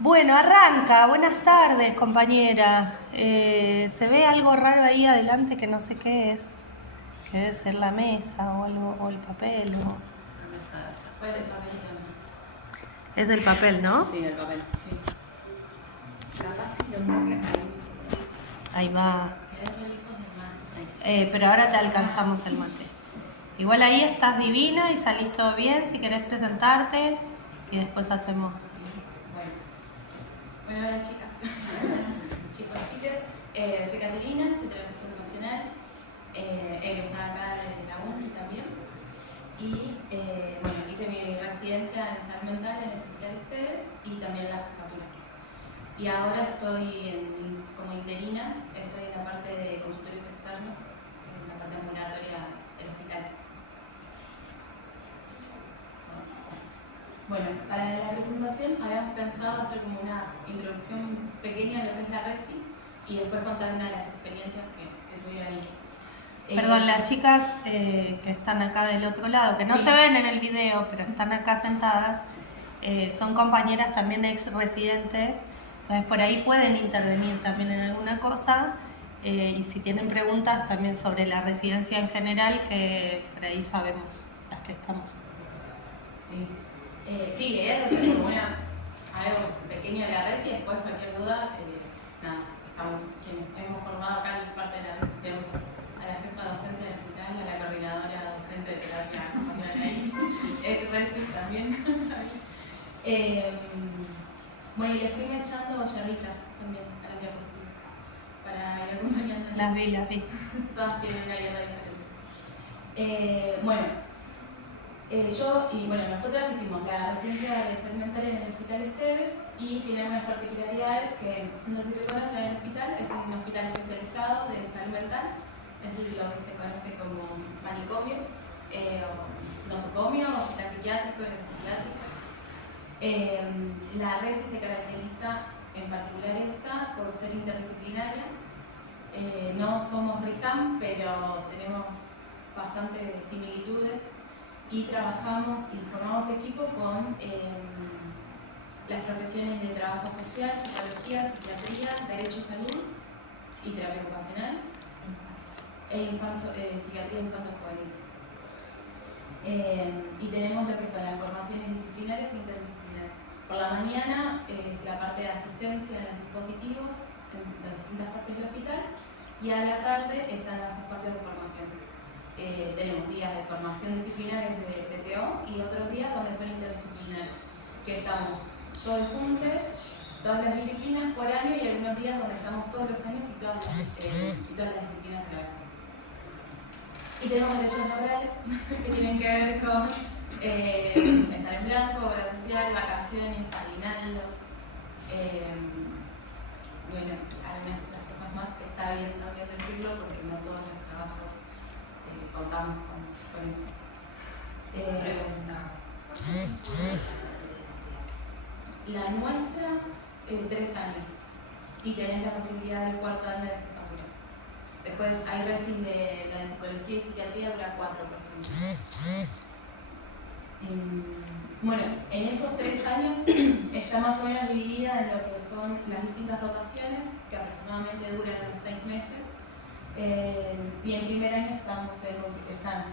Bueno, arranca. Buenas tardes, compañera. Se ve algo raro ahí adelante que no sé qué es. Que debe ser la mesa o algo, o el papel. Fue del papel y la mesa. Es del papel, ¿no? Sí, del papel. Sí. Capaz si lo mueve Ahí va. quedé re lejos del mate. Pero ahora te alcanzamos el mate. Igual ahí estás divina y salís todo bien. Si querés presentarte y después hacemos. Bueno, hola chicas. Chicos, chicas. Soy Caterina, soy terapeuta ocupacional, egresada acá de la UNI también. Y bueno, hice mi residencia en salud mental en el Hospital Esteves y también en la jefatura. Y ahora estoy como interina, estoy en la parte de consultorios externos, en la parte ambulatoria del hospital. Bueno, para la presentación habíamos pensado hacer como una introducción pequeña a lo que es la RESI y después contar una de las experiencias que tuve ahí. Perdón, las chicas que están acá del otro lado, que no Sí. se ven en el video, pero están acá sentadas, son compañeras también ex residentes, entonces por ahí pueden intervenir también en alguna cosa, y si tienen preguntas también sobre la residencia en general, que por ahí sabemos las que estamos. Sí, leer como algo pequeño de la RESI y después cualquier duda, nada, estamos quienes hemos formado acá parte de la RESI, tenemos a la jefa de docencia del hospital, a la coordinadora docente de terapia ocupacional ahí, ex RESI también. Bueno, y les fui echando llavitas también a las diapositivas para ir acompañando. Las vi. Todas tienen una hierba diferente. Nosotras hicimos la residencia de salud mental en el Hospital Esteves y tiene unas particularidades que no sé si se conocen en el hospital, es un hospital especializado de salud mental, es lo que se conoce como manicomio, nosocomio, hospital psiquiátrico, neuropsiquiátrico. La RESI se caracteriza en particular esta por ser interdisciplinaria. No somos RISAM, pero tenemos bastantes similitudes y trabajamos y formamos equipo con las profesiones de trabajo social, psicología, psiquiatría, derecho y salud y terapia ocupacional psiquiatría infanto-juvenil. Y tenemos lo que son las formaciones disciplinarias e interdisciplinarias. Por la mañana es la parte de asistencia en los dispositivos en las distintas partes del hospital y a la tarde están los espacios de formación. Tenemos días de formación disciplinaria de TO y otros días donde son interdisciplinarios, que estamos todos juntos, todas las disciplinas por año y algunos días donde estamos todos los años y todas las disciplinas a la vez. Y tenemos derechos laborales que tienen que ver con estar en blanco, obra social, vacaciones, aguinaldo, algunas de las cosas más que está bien también decirlo porque no todos los trabajos contamos con eso. La nuestra, 3 años. Y tenés la posibilidad del 4º año de jefatura. Después hay resis de la de psicología y psiquiatría, dura 4, por ejemplo. Bueno, en esos 3 años está más o menos dividida en lo que son las distintas rotaciones, que aproximadamente duran unos 6 meses. Y en primer año están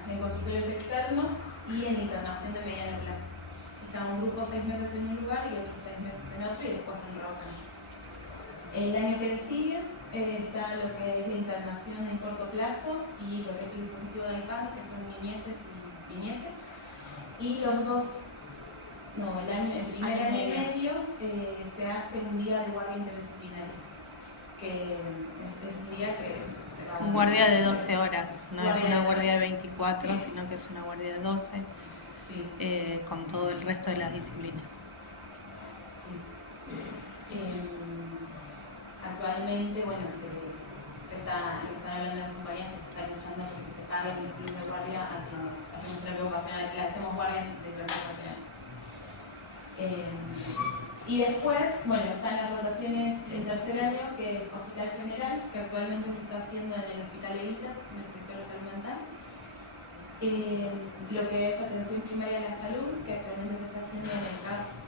en consultorios externos y en internación de mediano plazo. Están un grupo 6 meses en un lugar y otros 6 meses en otro y después en rotan. El año que le sigue está lo que es la internación en corto plazo y lo que es el dispositivo de IPAM, que son niñeces y niñeces. Y el primer año y medio se hace un día de guardia interdisciplinaria, que es un día que se va a... Guardia de 12 horas, no es una guardia de 24, sino que es una guardia de 12, sí. Con todo el resto de las disciplinas. Sí. Actualmente, lo que están hablando las compañías, que se está luchando porque se pague el club de guardia a quienes hacemos terapia ocupacional, le hacemos guardia de terapia ocupacional. Y después, están las rotaciones en tercer año, que es Hospital General, que actualmente se está haciendo en el Hospital Evita, en el sector de salud mental. Lo que es atención primaria de la salud, que actualmente se está haciendo en el CAPS.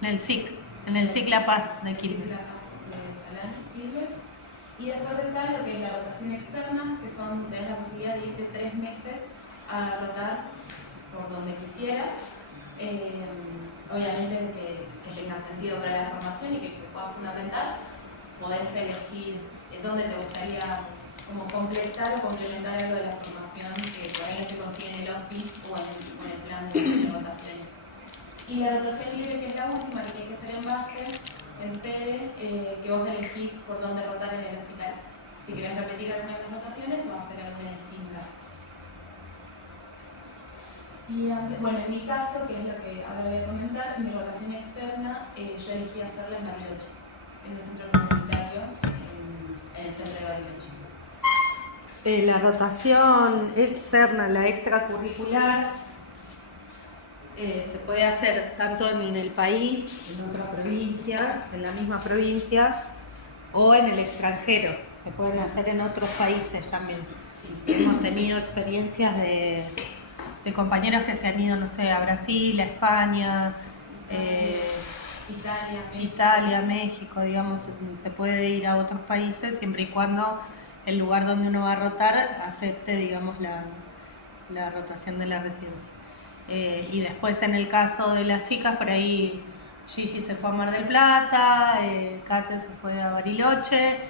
En el SIC. En el Cicla Paz de Quilmes. Cicla Paz de Salán, Quilmes. Y después está lo que es la rotación externa, que son, tenés la posibilidad de irte 3 meses a rotar por donde quisieras. Obviamente que tenga sentido para la formación y que se pueda fundamentar. Podés elegir dónde te gustaría como completar o complementar algo de la formación que por ahí no se consigue en el OSPI o en el plan de rotaciones. Y la rotación libre, que es la última, que tiene que ser en base, en sede, que vos elegís por dónde rotar en el hospital. Si querés repetir alguna de las rotaciones o hacer alguna distinta. Y bueno, en mi caso, que es lo que ahora voy a comentar, mi rotación externa, yo elegí hacerla en Bariloche, en el centro comunitario, en el centro de Bariloche. La rotación externa, la extracurricular, se puede hacer tanto en el país, en otra provincia, en la misma provincia, o en el extranjero. Se pueden hacer en otros países también. Sí. Hemos tenido experiencias de compañeros que se han ido, no sé, a Brasil, a España, Italia, México, digamos, se puede ir a otros países siempre y cuando el lugar donde uno va a rotar acepte, digamos, la rotación de la residencia. Y después en el caso de las chicas, por ahí Gigi se fue a Mar del Plata, Kate se fue a Bariloche.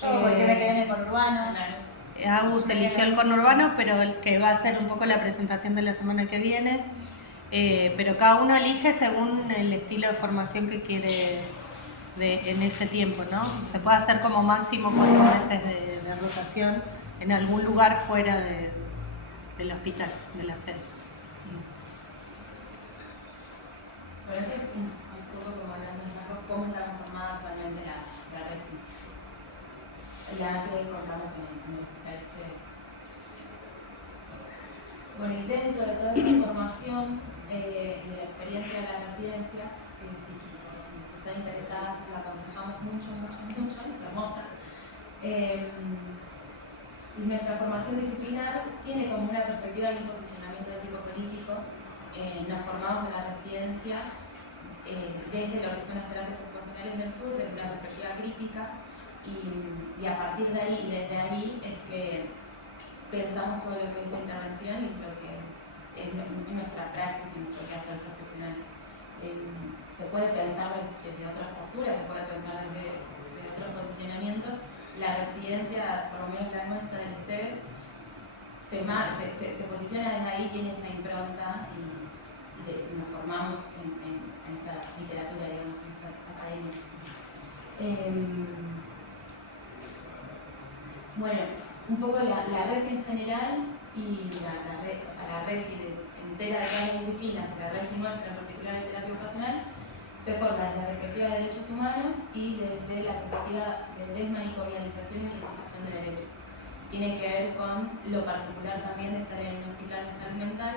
Yo porque me quedé en el conurbano. Agus eligió el conurbano, pero el que va a hacer un poco la presentación de la semana que viene. Pero cada uno elige según el estilo de formación que quiere en ese tiempo, ¿no? Se puede hacer como máximo 4 meses de rotación en algún lugar fuera del hospital, de la sede. Sí. Bueno, eso es un poco como hablando de cómo está conformada actualmente la RESI. La que contamos en el hospital ustedes. Bueno, y dentro de toda esa información de la experiencia de la residencia, que si están interesadas, la aconsejamos mucho, es hermosa. Nuestra formación disciplinar tiene como una perspectiva de un posicionamiento ético-político. Nos formamos en la residencia desde lo que son las terapias ocupacionales del sur, desde una perspectiva crítica, y a partir de ahí, y desde ahí, es que pensamos todo lo que es la intervención y lo que es nuestra praxis y nuestro quehacer profesional. Se puede pensar desde otras posturas, se puede pensar desde otros posicionamientos. La residencia, por lo menos la nuestra del STEBES, se posiciona desde ahí, tiene esa impronta y nos formamos en esta literatura, digamos, en esta academia. Bueno, un poco la RESI en general y la RESI entera de todas las disciplinas y la RESI nuestra en particular de terapia ocupacional se forma desde la perspectiva de derechos humanos y desde la perspectiva de desmanicomialización y restitución de derechos. Tiene que ver con lo particular también de estar en un hospital de salud mental,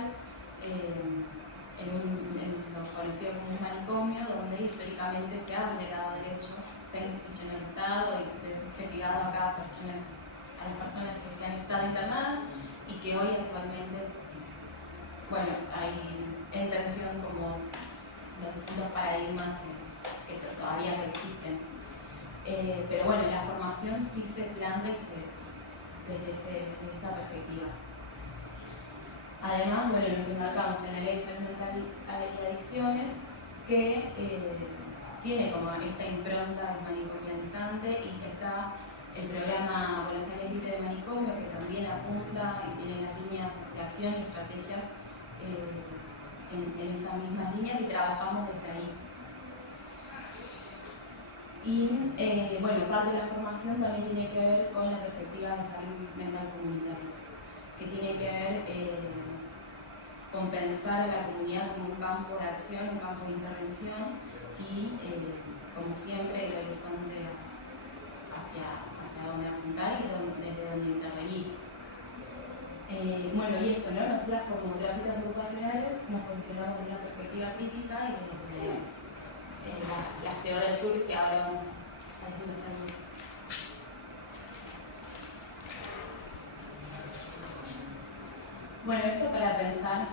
en lo conocido como un manicomio, donde históricamente se ha vulnerado derechos, se ha institucionalizado y desubjetivado a cada persona, a las personas que han estado internadas y que hoy actualmente, bueno, hay en tensión como los distintos paradigmas que todavía no existen. Pero bueno, la formación sí se plantea desde esta perspectiva. Además, bueno, nos embarcamos en la Ley de Salud Mental y Adicciones, que tiene como esta impronta manicomializante, y que está el programa Buenos Aires Libre de Manicomio, que también apunta y tiene las líneas de acción y estrategias en estas mismas líneas, y trabajamos desde ahí. Y bueno, parte de la formación también tiene que ver con la perspectiva de salud mental comunitaria, que tiene que ver con pensar a la comunidad como un campo de acción, un campo de intervención y, como siempre, el horizonte hacia donde apuntar y desde donde intervenir. Bueno, y esto, ¿no? Nosotras como terapeutas ocupacionales nos posicionamos desde una perspectiva crítica y desde las TO del sur, que ahora vamos a desglosar. Bueno, esto para pensar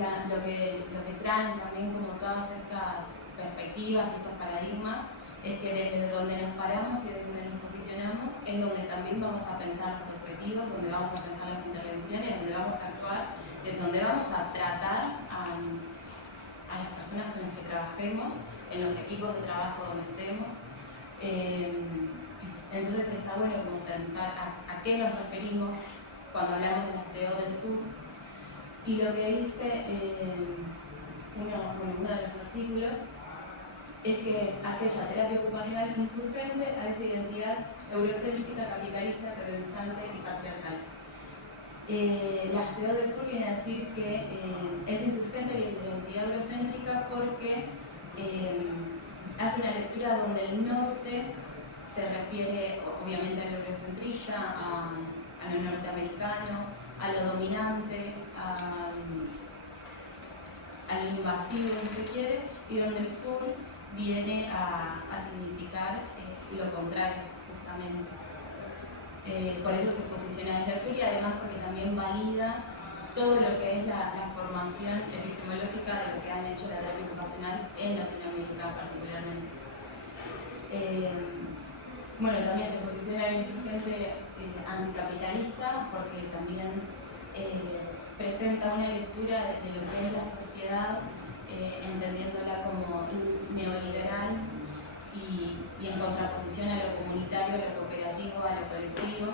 lo que traen también como todas estas perspectivas y estos paradigmas es que desde donde nos paramos y desde donde nos posicionamos es donde también vamos a pensar los objetivos, donde vamos a pensar las intervenciones, donde vamos a actuar, desde donde vamos a tratar a las personas con las que trabajemos, en los equipos de trabajo donde estemos. Entonces está bueno como pensar a qué nos referimos cuando hablamos de las TO del sur. Y lo que dice uno de los artículos es que es aquella terapia ocupacional insurgente a esa identidad eurocéntrica, capitalista, colonizante y patriarcal. Las TO del sur viene a decir que es insurgente la identidad eurocéntrica porque hace una lectura donde el norte se refiere obviamente al eurocentrista, a lo norteamericano, a lo dominante, a lo invasivo, si se quiere, y donde el sur viene a significar lo contrario, justamente. Por eso se posiciona desde el sur y además porque también valida todo lo que es la formación epistemológica de lo que han hecho la terapia ocupacional en Latinoamérica particularmente. Bueno, también se posiciona el insurgente anticapitalista porque también presenta una lectura de lo que es la sociedad, entendiéndola como neoliberal y en contraposición a lo comunitario, a lo cooperativo, a lo colectivo.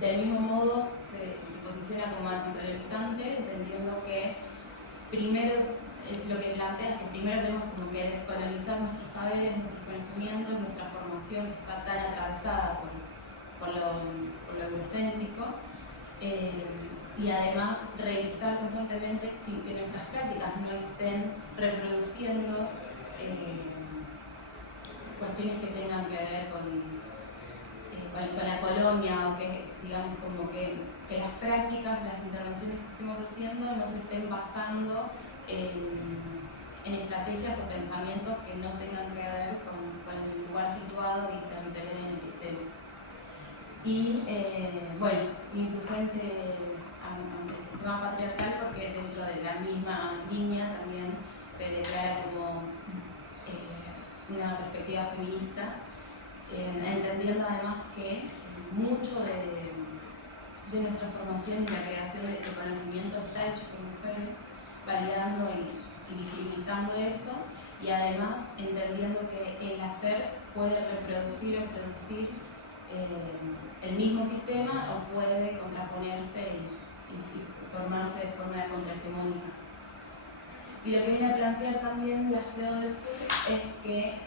Del mismo modo se posiciona como anticolonizante, entendiendo que primero lo que plantea es que primero tenemos como que descolonizar nuestros saberes, nuestros conocimientos, nuestra formación que está tan atravesada por lo eurocéntrico, y además revisar constantemente que nuestras prácticas no estén reproduciendo cuestiones que tengan que ver con la colonia, o que digamos como que las prácticas, las intervenciones que estemos haciendo no se estén basando en estrategias o pensamientos que no tengan que ver con el lugar situado y territorial en el que estemos. Y bueno, insurgente ante el sistema patriarcal porque dentro de la misma línea también se declara como una perspectiva feminista, entendiendo además que mucho de nuestra formación y la creación de conocimiento está hecho por mujeres, validando y visibilizando eso, y además entendiendo que el hacer puede reproducir o producir el mismo sistema o puede contraponerse y formarse de forma contrahegemónica. Y lo que viene a plantear también las TO del sur es que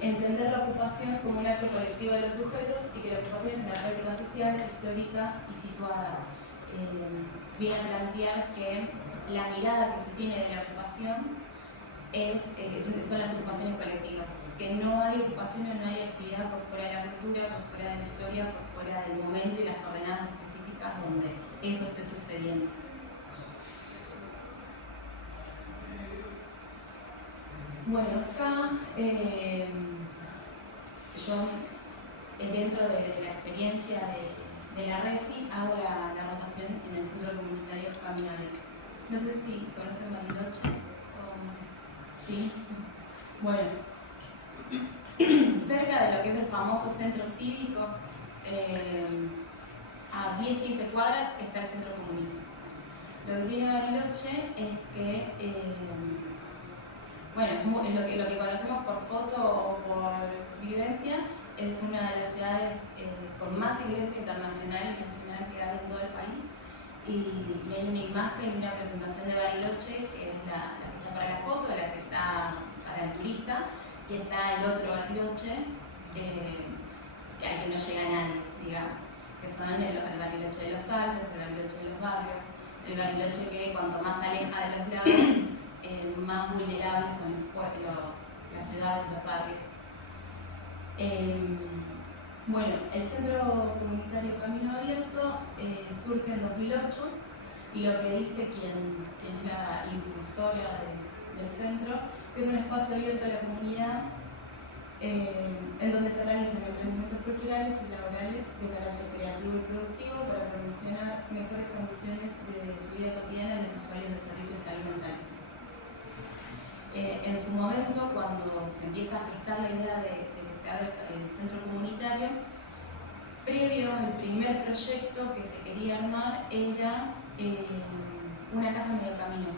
entender la ocupación como un acto colectivo de los sujetos y que la ocupación es una práctica social, histórica y situada. Viene a plantear que la mirada que se tiene de la ocupación son las ocupaciones colectivas, que no hay ocupación o no hay actividad por fuera de la cultura, por fuera de la historia, por fuera del momento y las coordenadas específicas donde eso esté sucediendo. Bueno, acá yo dentro de la experiencia de la RESI hago la rotación en el centro comunitario Camino Abierto. No sé si conocen Bariloche o no sé. ¿Sí? Bueno, cerca de lo que es el famoso centro cívico, a 10-15 cuadras está el centro comunitario. Lo que tiene Bariloche es que bueno, lo que conocemos por foto o por vivencia, es una de las ciudades con más ingreso internacional y nacional que hay en todo el país. Y hay una imagen, una presentación de Bariloche, que es la que está para la foto, la que está para el turista, y está el otro Bariloche, al que no llega nadie, digamos, que son el Bariloche de los Altos, el Bariloche de los barrios, el Bariloche que cuanto más aleja de los lagos, más vulnerables son las ciudades, los barrios. Bueno, el Centro Comunitario Camino Abierto surge en 2008 y lo que dice quien es la impulsora del centro, que es un espacio abierto a la comunidad en donde se realizan emprendimientos culturales y laborales de carácter creativo y productivo para promocionar mejores condiciones de su vida cotidiana de los usuarios del servicio de salud mental. En su momento, cuando se empieza a gestar la idea de que se abra el centro comunitario, previo al primer proyecto que se quería armar era una casa medio camino,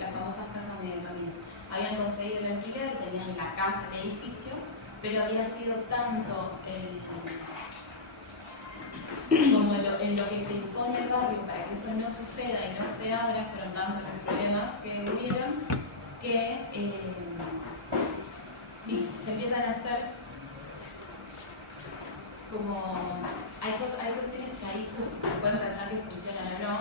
las famosas casas medio camino. Habían conseguido el alquiler, tenían la casa, el edificio, pero había sido tanto como en lo que se impone el barrio para que eso no suceda y no se abra, fueron tantos los problemas que hubieron, que se empiezan a hacer como hay cuestiones que ahí se pueden pensar que funcionan o no,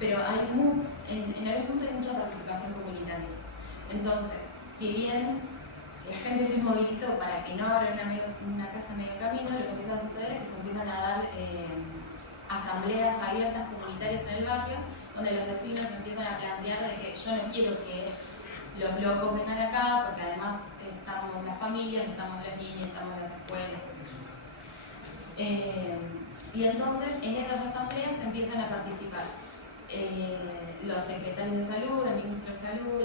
pero en algún punto hay mucha participación comunitaria. Entonces, si bien la gente se movilizó para que no abra una casa medio camino, lo que empieza a suceder es que se empiezan a dar asambleas abiertas comunitarias en el barrio, donde los vecinos empiezan a plantear de que yo no quiero que los locos vengan acá, porque además estamos las familias, estamos los niños, estamos las escuelas, y entonces en esas asambleas se empiezan a participar los secretarios de salud, el ministro de salud,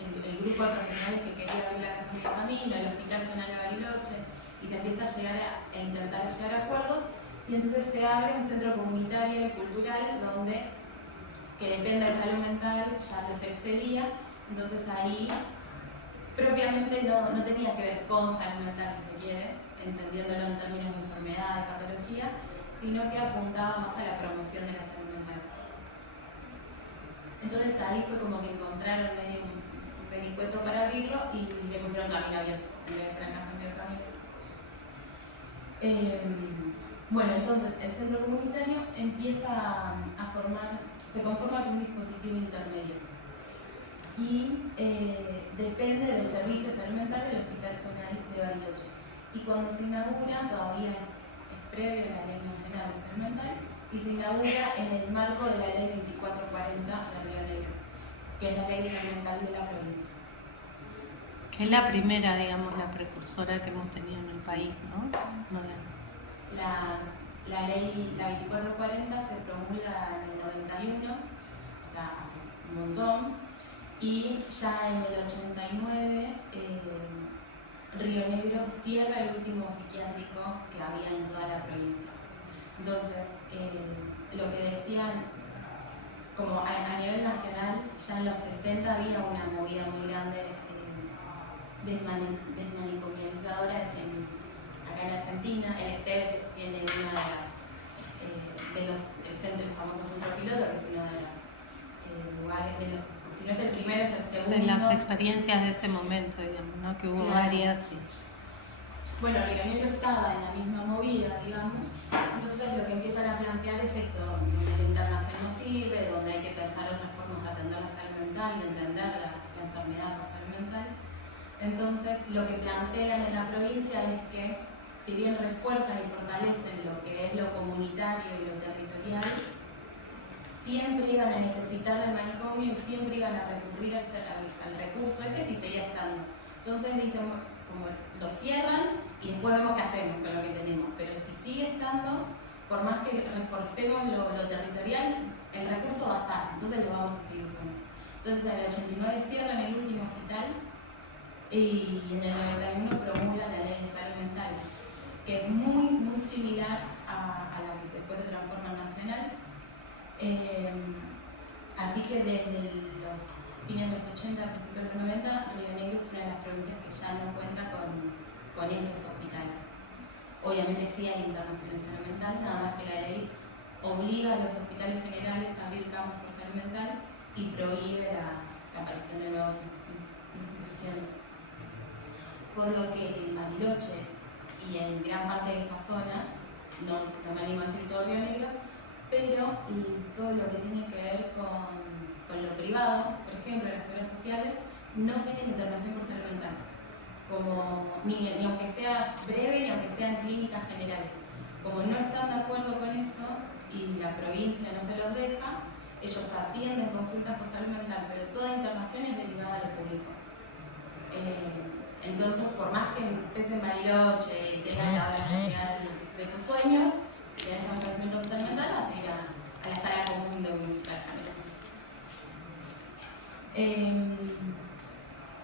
el grupo de profesionales que quería abrir la casa medio camino, el hospital zonal de Bariloche, y se empieza a llegar a intentar llegar a acuerdos, y entonces se abre un centro comunitario y cultural donde, que dependa de salud mental, ya los excedía, entonces ahí propiamente no tenía que ver con salud mental, si se quiere, entendiéndolo en términos de enfermedad, de patología, sino que apuntaba más a la promoción de la salud mental. Entonces ahí fue como que encontraron medio un vericueto para abrirlo y le pusieron camino abierto, en vez de ser una casa medio camino. Bueno, entonces el centro comunitario empieza a se conforma con un dispositivo intermedio y depende del servicio de salud mental del Hospital Zonal de Bariloche. Y cuando se inaugura, todavía es previo a la Ley Nacional de Salud Mental, y se inaugura en el marco de la Ley 2440 de Río Negro, que es la Ley de Salud Mental de la provincia. Que es la primera, digamos, la precursora que hemos tenido en el país, ¿no? La ley, la 2440 se promulga en el 91, o sea, hace un montón, y ya en el 89 Río Negro cierra el último psiquiátrico que había en toda la provincia. Entonces, lo que decían, como a nivel nacional, ya en los 60 había una movida muy grande desmanicomializadora acá en Argentina. El Esteves tiene una de los famosos centro piloto, que es uno de los lugares, si no es el primero, es el segundo. De las experiencias de ese momento, digamos, ¿no? Que hubo varias. Sí. Bueno, Río Negro estaba en la misma movida, digamos. Entonces lo que empiezan a plantear es esto, donde la internación no sirve, donde hay que pensar otras formas de atender la salud mental y entender la enfermedad por salud mental. Entonces lo que plantean en la provincia es que, si bien refuerzan y fortalecen lo que es lo comunitario y lo territorial, siempre iban a necesitar del manicomio y siempre iban a recurrir al recurso ese si seguía estando. Entonces dicen, como lo cierran y después vemos qué hacemos con lo que tenemos, pero si sigue estando, por más que reforcemos lo territorial, el recurso va a estar, entonces lo vamos a seguir usando. Entonces en el 89 cierran el último hospital y en el 91 promulgan la ley de salud mental, que es muy, muy similar a la que después se transforma en nacional. Así que desde los fines de los 80, principios de los 90, Río Negro es una de las provincias que ya no cuenta con esos hospitales. Obviamente sí hay internación en salud mental, nada más que la ley obliga a los hospitales generales a abrir camas por salud mental y prohíbe la aparición de nuevas instituciones. Por lo que en Bariloche y en gran parte de esa zona, no me animo a decir todo Río Negro, pero todo lo que tiene que ver con lo privado, por ejemplo, las obras sociales, no tienen internación por salud mental, ni aunque sea breve, ni aunque sean clínicas generales. Como no están de acuerdo con eso y la provincia no se los deja, ellos atienden consultas por salud mental, pero toda internación es derivada de lo público. Entonces, por más que estés en Bariloche y tengas la oportunidad de tus sueños, si tienes un conocimiento salud mental, vas a ir a la sala común de un carajamelo.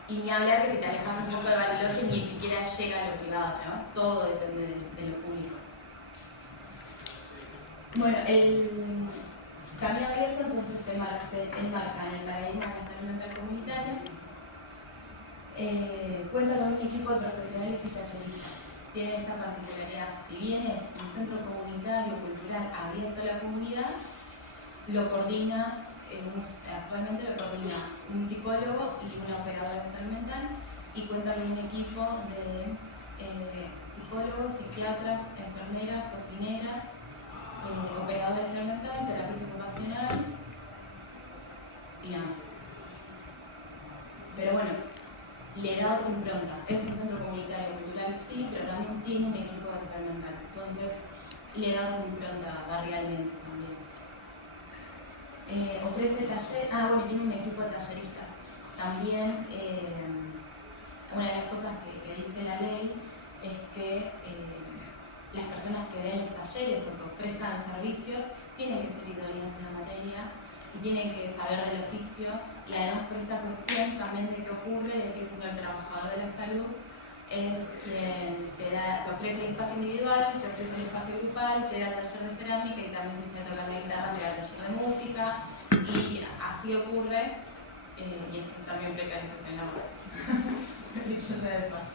Y ni hablar que si te alejas un poco de Bariloche ni siquiera llega a lo privado, ¿no? Todo depende de lo público. Bueno, el Camino Abierto entonces se enmarca en el paradigma de la salud mental comunitaria. Cuenta con un equipo de profesionales y talleristas. Tiene esta particularidad, si bien es un centro comunitario, cultural, abierto a la comunidad, lo coordina, actualmente lo coordina un psicólogo y una operadora de salud mental, y cuenta con un equipo de psicólogos, psiquiatras, enfermeras, cocineras, operadora de salud mental, terapeuta ocupacional y nada más. Pero bueno, le da otra impronta. Es un centro comunitario cultural, sí, pero también tiene un equipo de salud mental. Entonces, le da otra impronta barrialmente también. Ofrece taller, tiene un equipo de talleristas. También, una de las cosas que dice la ley es que las personas que den los talleres o que ofrezcan servicios tienen que ser idóneas en la materia y tienen que saber del oficio, y además por esta cuestión también de qué ocurre, de que siendo el trabajador de la salud es quien te ofrece el espacio individual, te ofrece el espacio grupal, te da el taller de cerámica y también si se toca la guitarra te da el taller de música, y así ocurre, y es también precarización laboral, dicho sea de paso.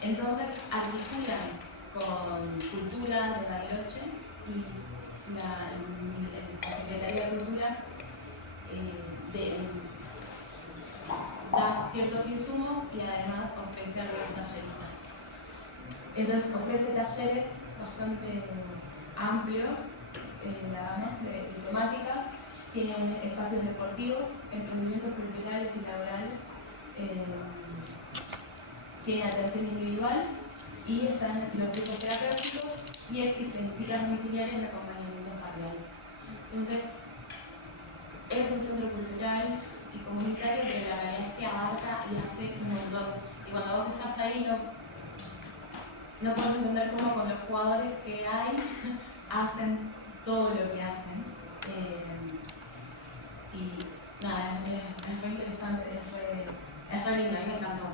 Entonces articulan con Cultura de Bariloche y la Secretaría de Cultura da ciertos insumos y además ofrece algunos talleristas. Entonces ofrece talleres bastante amplios en la gama de temáticas, tienen espacios deportivos, emprendimientos culturales y laborales, tienen atención individual y están los grupos terapéuticos y existen citas domiciliarias de acompañamientos barriales. Entonces, es un centro cultural y comunitario, pero la realidad es que abarca y hace un montón. Y cuando vos estás ahí no puedes entender cómo con los jugadores que hay hacen todo lo que hacen. Y nada, es re interesante, es re lindo, a mí me encantó.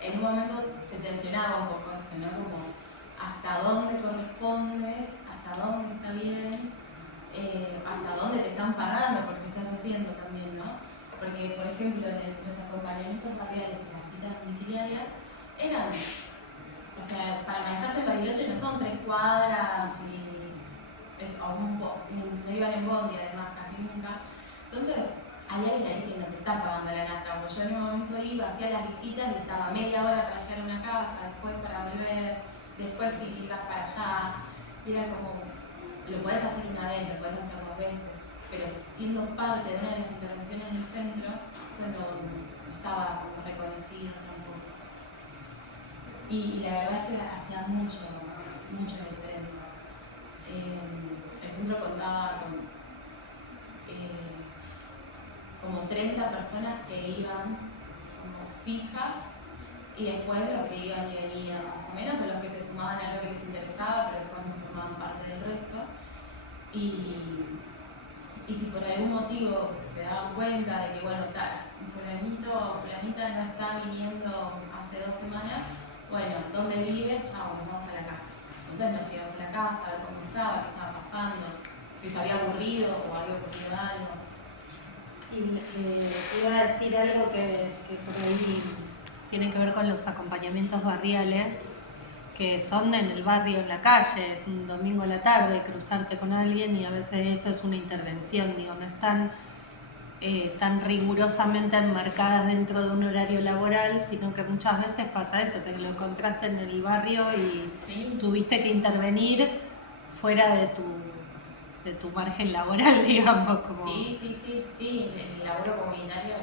En un momento se tensionaba un poco esto, ¿no? Como hasta dónde corresponde, hasta dónde está bien, hasta dónde te están pagando porque estás haciendo también, ¿no? Porque, por ejemplo, en los acompañamientos barriales y las citas domiciliarias eran, o sea, para manejarte en Bariloche no son 3 cuadras y no iban en bondi además casi nunca. Entonces, hay alguien ahí que no te está pagando la nata. Como yo en un momento iba, hacía las visitas y estaba media hora para llegar a una casa, después para volver, después si ibas para allá. Y era como, lo podés hacer una vez, lo podés hacer 2 veces, pero siendo parte de una de las intervenciones del centro, eso no estaba como reconocido tampoco. Y la verdad es que hacía mucho la diferencia. El centro contaba con como 30 personas que iban como fijas y después los que iban y venían más o menos, o los que se sumaban a lo que les interesaba, pero después no formaban parte del resto. Y si por algún motivo se daban cuenta de que, bueno, fulanito o fulanita no está viniendo hace 2 semanas, bueno, ¿dónde vive? Chao, nos vamos a la casa. Entonces nos íbamos a la casa a ver cómo estaba, qué estaba pasando, si se había aburrido o había ocurrido algo. Y iba a decir algo que por ahí tiene que ver con los acompañamientos barriales, que son en el barrio, en la calle, un domingo a la tarde, cruzarte con alguien, y a veces eso es una intervención, digo, no están tan rigurosamente enmarcadas dentro de un horario laboral, sino que muchas veces pasa eso, te lo encontraste en el barrio y sí, tuviste que intervenir fuera de tu margen laboral, digamos. Como... Sí, el laburo comunitario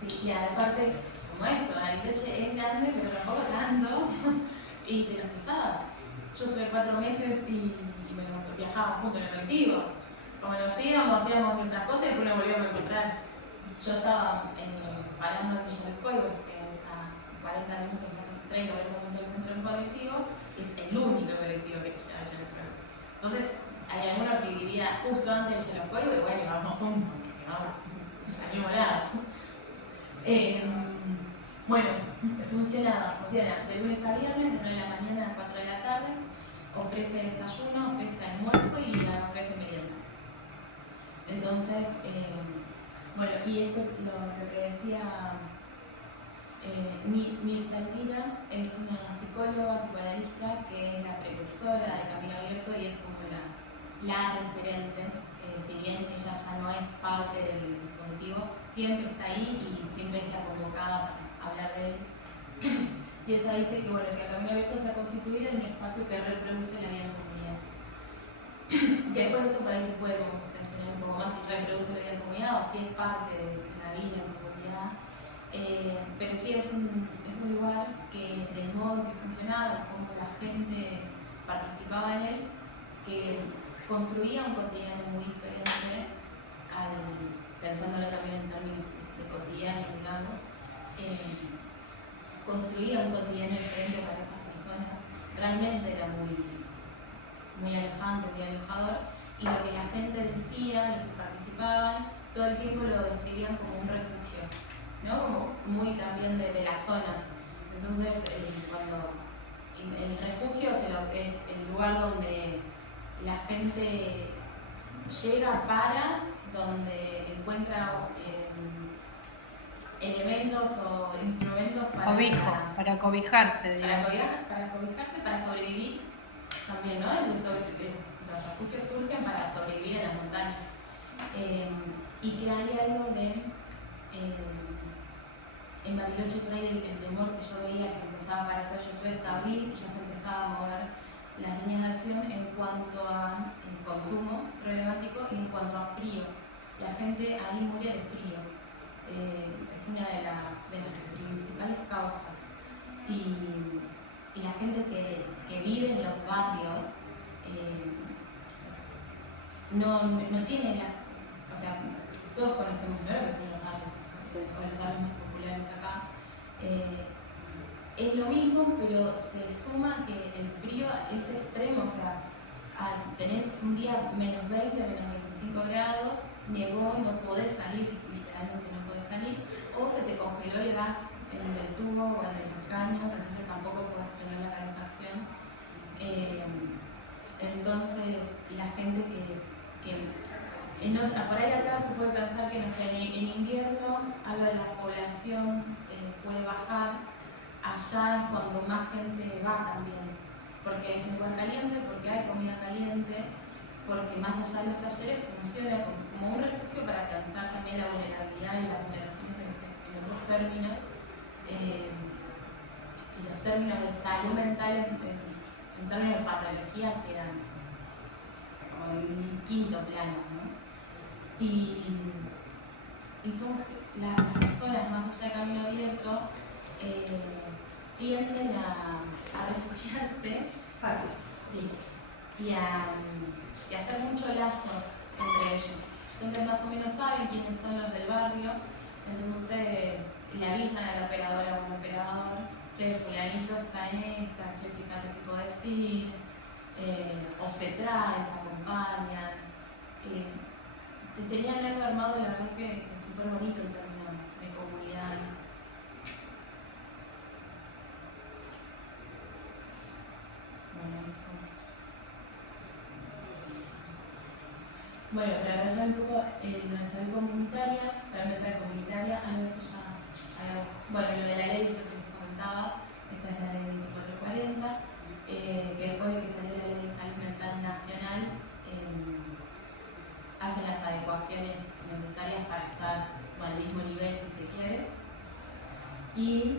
sí, y aparte, como esto, Bariloche es grande, pero tampoco tanto, y te lo cruzabas. Yo tuve 4 meses y viajábamos juntos en el colectivo. Como nos íbamos, hacíamos nuestras cosas y después nos volvíamos a encontrar. yo estaba parando en Villa del Pueblo, que es a 40 minutos, 30 40 minutos del centro del colectivo, es el único colectivo que te lleva a Villa del Pueblo. Entonces, hay alguno que vivía justo antes de Villa del Pueblo y bueno, vamos juntos, porque vamos al mismo lado. Bueno, funciona de lunes a viernes, de 9 de la mañana a 4 de la tarde, ofrece desayuno, ofrece almuerzo y ofrece merienda. Entonces, bueno, y esto lo que decía Mirta Elvira es una psicóloga, psicoanalista que es la precursora de Camino Abierto y es como la referente, si bien ella ya no es parte del dispositivo, siempre está ahí y siempre está convocada para hablar de él. Y ella dice que, bueno, que Camino Abierto se ha constituido en un espacio que reproduce la vida en comunidad. Que después esto por ahí se puede como tensionar un poco más si reproduce la vida en comunidad o si es parte de la vida en comunidad. Pero sí es un lugar que del modo que funcionaba, cómo la gente participaba en él, que construía un cotidiano muy diferente, pensándolo también en términos de cotidiano, digamos, construía un cotidiano diferente para esas personas, realmente era muy alejante, muy alejador, y lo que la gente decía, los que participaban, todo el tiempo lo describían como un refugio, ¿no? Como muy también de la zona. Entonces, cuando el refugio es el lugar donde la gente llega donde encuentra elementos o instrumentos para cobijarse, digamos. Para cobijarse, para sobrevivir también, ¿no? Los refugios surgen para sobrevivir en las montañas. Y que hay algo de en Bariloche por ahí el temor que yo veía que empezaba a aparecer. Yo estuve hasta abril y ya se empezaba a mover las líneas de acción en cuanto a consumo problemático y en cuanto a frío. La gente ahí muere de frío. Es una de las principales causas. Y la gente que vive en los barrios no tiene o sea, todos conocemos, ¿no?, lo que son los barrios, sí, o los barrios más populares acá. Es lo mismo, pero se suma que el frío es extremo, o sea, tenés un día menos 20, menos 25 grados, nevó, no podés salir, literalmente no podés salir, o se te congeló el gas en el tubo o en los caños, entonces tampoco podés prender la calefacción. Entonces, la gente por ahí acá se puede pensar que, no sé, en invierno algo de la población puede bajar, allá es cuando más gente va también, porque es un lugar caliente, porque hay comida caliente, porque más allá de los talleres funciona como un refugio para pensar también la vulnerabilidad y las vulneraciones en otros términos, y los términos de salud mental en términos de patología quedan como en un quinto plano, ¿no? Y son las personas más allá de Camino Abierto tienden a refugiarse sí, y a hacer mucho lazo entre ellos. Entonces más o menos saben quiénes son los del barrio, entonces le avisan a la operadora o al operador, che, fulanito está en esta, che, fíjate si podés ir, o se traen, se acompañan. Tenían algo armado, la verdad que es súper bonito en términos de comunidad. Bueno, para pensar un poco lo de salud comunitaria, salud mental comunitaria, algo de esto ya, bueno, lo de la ley que les comentaba, esta es la ley 2440, que después de que salió la ley de salud mental nacional, hacen las adecuaciones necesarias para estar al mismo nivel, si se quiere. Y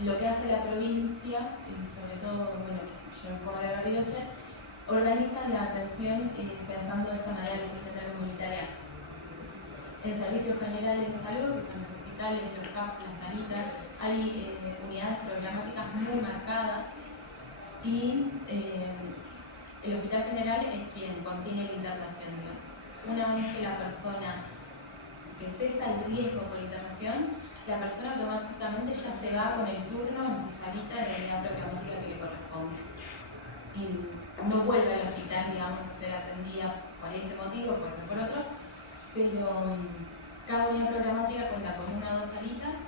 lo que hace la provincia, y sobre todo, bueno, yo en Puebla de Bariloche, organizan la atención pensando de esta manera la salud mental comunitaria en servicios generales de salud, que son los hospitales, los CAPS, las salitas. Hay unidades programáticas muy marcadas y el hospital general es quien contiene la internación, digamos. Una vez que la persona que cesa el riesgo por internación, la persona automáticamente ya se va con el turno en su salita de la unidad programática que le corresponde. Y no vuelve al hospital, digamos, a ser atendida por ese motivo, puede ser por otro, pero cada unidad programática cuenta con 1 o 2 salitas,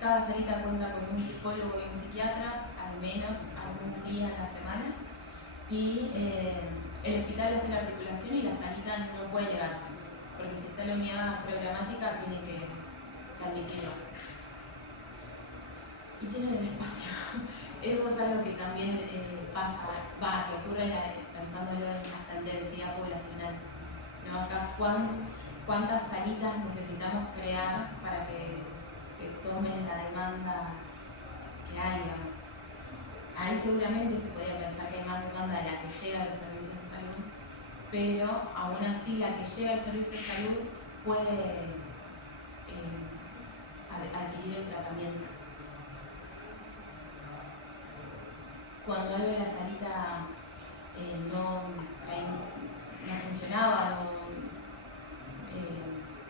cada salita cuenta con un psicólogo y un psiquiatra, al menos algún día en la semana, y el hospital hace la articulación y la salita no puede negarse, porque si está en la unidad programática tiene que admitirlo. Y tiene el espacio. Eso es algo que también pasa, que ocurre pensándolo en la tendencia poblacional, ¿no? Acá, ¿cuántas salitas necesitamos crear para que tomen la demanda que hay, digamos? Ahí seguramente se podría pensar que hay más demanda de la que llega a los servicios de salud, pero aún así la que llega al servicio de salud puede adquirir el tratamiento. Cuando algo de la salita no funcionaba,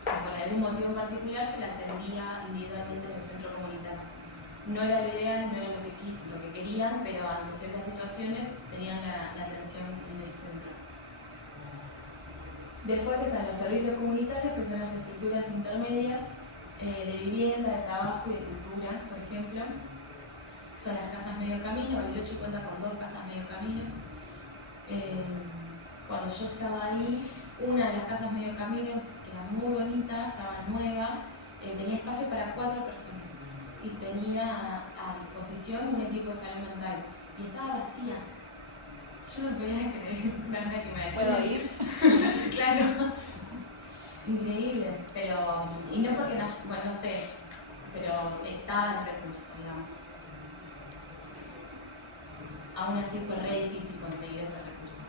por algún motivo en particular, se la atendía individualmente en el centro comunitario. No era la idea, no era lo que querían, pero ante ciertas situaciones tenían la atención en el centro. Después están los servicios comunitarios, que son las estructuras intermedias de vivienda, de trabajo y de cultura, por ejemplo. Son las casas medio camino. Bariloche cuenta con 2 casas medio camino. Cuando yo estaba ahí, una de las casas medio camino, que era muy bonita, estaba nueva, tenía espacio para 4 personas y tenía a disposición un equipo de salud mental y estaba vacía. Yo no podía creer, la verdad que me ¿Puedo ir? Claro, increíble, pero, y no porque no sé, pero estaba el recurso, digamos. Aún así fue re difícil conseguir ese recurso.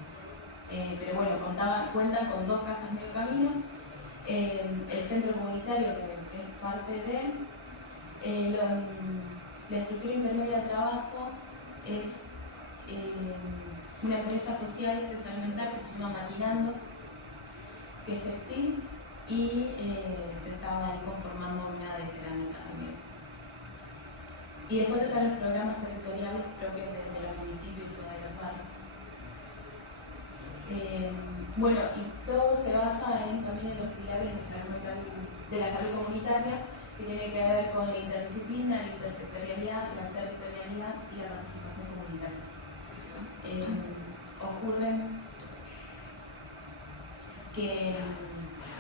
Pero bueno, cuentan con 2 casas medio camino, el centro comunitario que es parte de la estructura intermedia de trabajo es una empresa social de salud mental que se llama Maquinando, que es textil, y se estaba ahí conformando una de cerámica también. Y después están los programas territoriales propios de los municipios o de los barrios. Bueno, y todo se basa también en los pilares de salud mental, de la salud comunitaria, que tiene que ver con la interdisciplina, la intersectorialidad, la territorialidad y la participación comunitaria. Ocurre que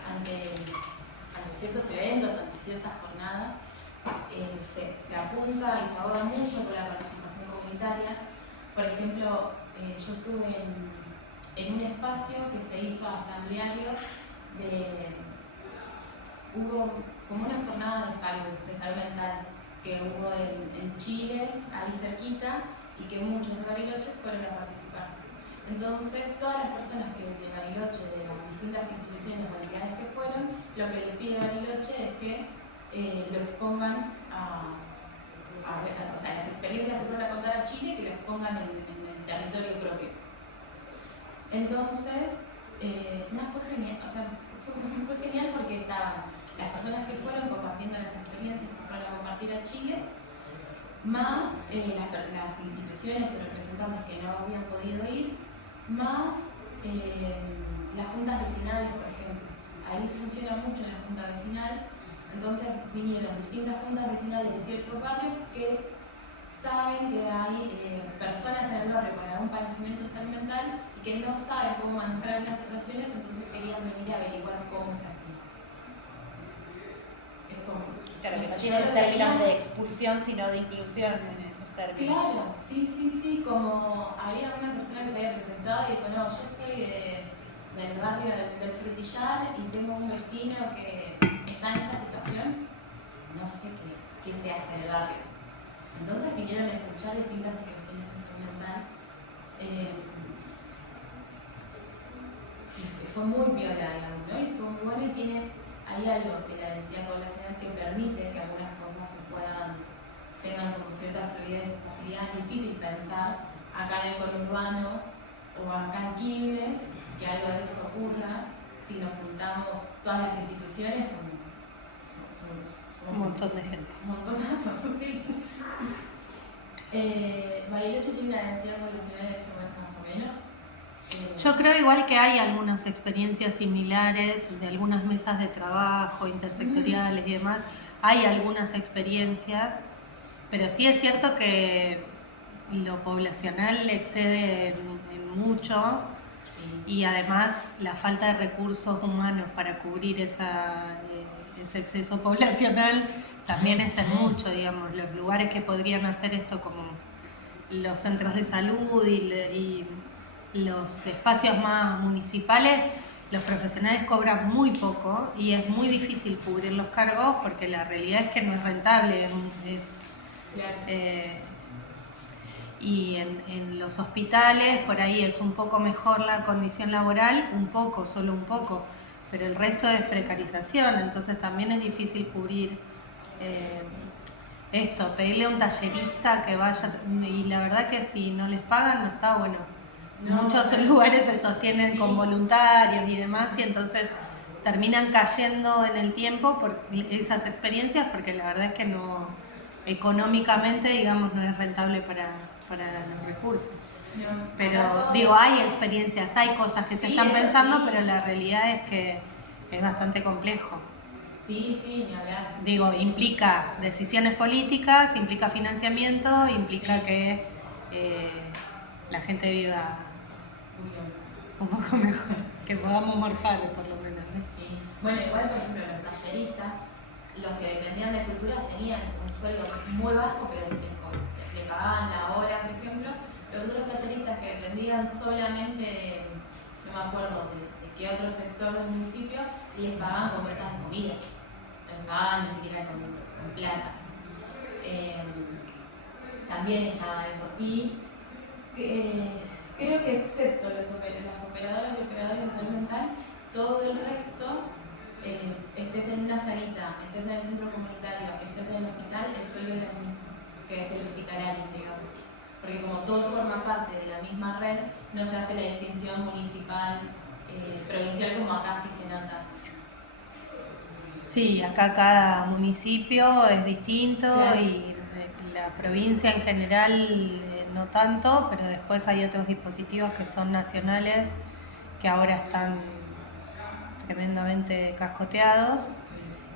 ante ciertos eventos, ante ciertas jornadas, se apunta y se aborda mucho por la participación comunitaria. Por ejemplo, yo estuve en un espacio que se hizo asambleario hubo como una jornada de salud mental que hubo en Chile, ahí cerquita, y que muchos de Bariloche fueron a participar. Entonces, todas las personas que de Bariloche, de las distintas instituciones o entidades que fueron, lo que les pide Bariloche es que lo expongan o sea, las experiencias que fueron a contar a Chile, que lo expongan en el territorio propio. Entonces, fue genial, o sea, fue genial porque estaban las personas que fueron compartiendo las experiencias que fueron a compartir a Chile, más las instituciones y representantes que no habían podido ir, más las juntas vecinales, por ejemplo. Ahí funciona mucho la junta vecinal, entonces vinieron distintas juntas vecinales de ciertos barrios que saben que hay personas en el barrio con algún padecimiento de salud mental y que no saben cómo manejar algunas situaciones, entonces querían venir a averiguar cómo se hacía. Es como... Claro, que no tienen términos de expulsión, sino de inclusión en esos términos. Claro, sí, como había una persona que se había presentado y dijo, no, yo soy del barrio del Frutillar y tengo un vecino que está en esta situación, no sé qué se hace en el barrio. Entonces vinieron a escuchar distintas situaciones de salud mental. Y fue muy viola, digamos, ¿no? Y fue muy bueno y hay algo de la densidad poblacional que permite que algunas cosas tengan como cierta fluidez o facilidad. Es difícil pensar acá en el conurbano o acá en Quilmes que algo de eso ocurra si nos juntamos todas las instituciones Un montón de gente. Un montonazo, sí. Bariloche tiene una densidad poblacional en ese momento más o menos. Yo creo igual que hay algunas experiencias similares de algunas mesas de trabajo intersectoriales y demás. Hay algunas experiencias, pero sí es cierto que lo poblacional excede en mucho y además la falta de recursos humanos para cubrir ese exceso poblacional también es en mucho, digamos. Los lugares que podrían hacer esto como los centros de salud y los espacios más municipales, los profesionales cobran muy poco y es muy difícil cubrir los cargos porque la realidad es que no es rentable. Y en los hospitales por ahí es un poco mejor la condición laboral, un poco, solo un poco, pero el resto es precarización, entonces también es difícil cubrir esto, pedirle a un tallerista que vaya, y la verdad que si no les pagan no está bueno. No, Muchos lugares se sostienen con voluntarios y demás y entonces terminan cayendo en el tiempo por esas experiencias porque la verdad es que no, económicamente digamos no es rentable para los recursos. Pero digo, hay experiencias, hay cosas que se están pensando, pero la realidad es que es bastante complejo. Sí, ni hablar. Digo, implica decisiones políticas, implica financiamiento, implica que la gente viva un poco mejor, que podamos morfar por lo menos. Sí. Bueno, igual por ejemplo los talleristas, los que dependían de cultura tenían un sueldo muy bajo, pero le pagaban la hora, por ejemplo. Los otros talleristas que dependían solamente, no me acuerdo de qué otro sector del municipio, les pagaban con bolsas de comida. Les pagaban ni siquiera con plata. También estaba eso. Y creo que excepto las operadoras y operadores de salud mental, todo el resto, estés en una salita, estés en el centro comunitario, estés en el hospital, el sueldo es el mismo, que es el hospitalario, digamos. Porque como todo forma parte de la misma red, no se hace la distinción municipal, provincial, como acá sí se nota. Sí, acá cada municipio es distinto, claro. Y la provincia en general no tanto, pero después hay otros dispositivos que son nacionales que ahora están tremendamente cascoteados. Sí.